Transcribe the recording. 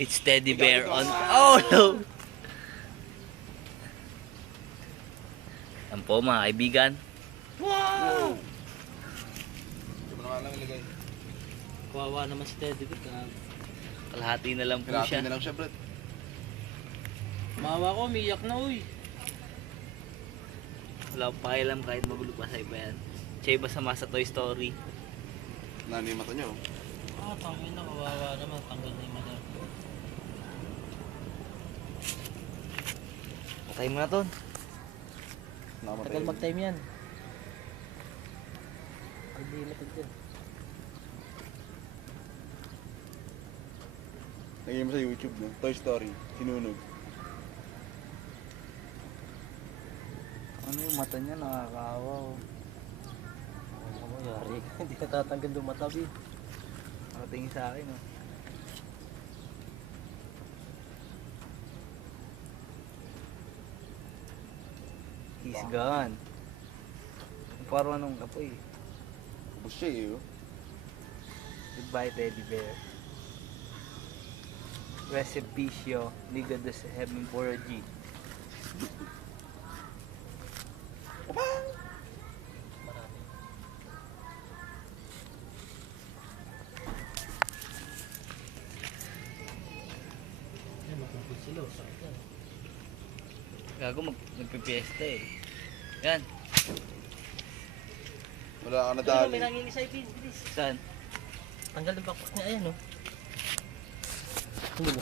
It's teddy bear on... Oh no! Yan po mga kaibigan. Wow! Ito mo na nga lang ilagay. Kawawa naman si Teddy Bear. Kalahati na lang po Grabe siya. na lang siya, Brad. Mawa ko, umiyak na uy. Wala akong pakialam kahit magulo pa sa iba yan. Siya iba sama sa Toy Story. Nani yung mata niyo. Ah, tangin na, kawawa naman. Tanggal na yung mata. Patay mo na to. Namatay. Tagal mag-time yan. Hindi matagyan. Lagay mo sa YouTube, no? Toy Story. Sinunog. Ano yung mata niya, nakakaawa oh. Ano mo, yari ka. Hindi natatanggal yung mata, Bi. Nakatingin sa akin, oh. He's gone. Parang anong kapoy. Tapos siya eh, oh. Goodbye, teddy bear. Rest in peace, yo. Liga de sa heaven for a G. Ay, matapos sila. Sakit yan. Gago, nagpipiesta eh. Yan. Wala ka Ano, nadali. may nangingisay, bilis. Saan? Tanggal yung backpack niya, ayan oh. Ano ba?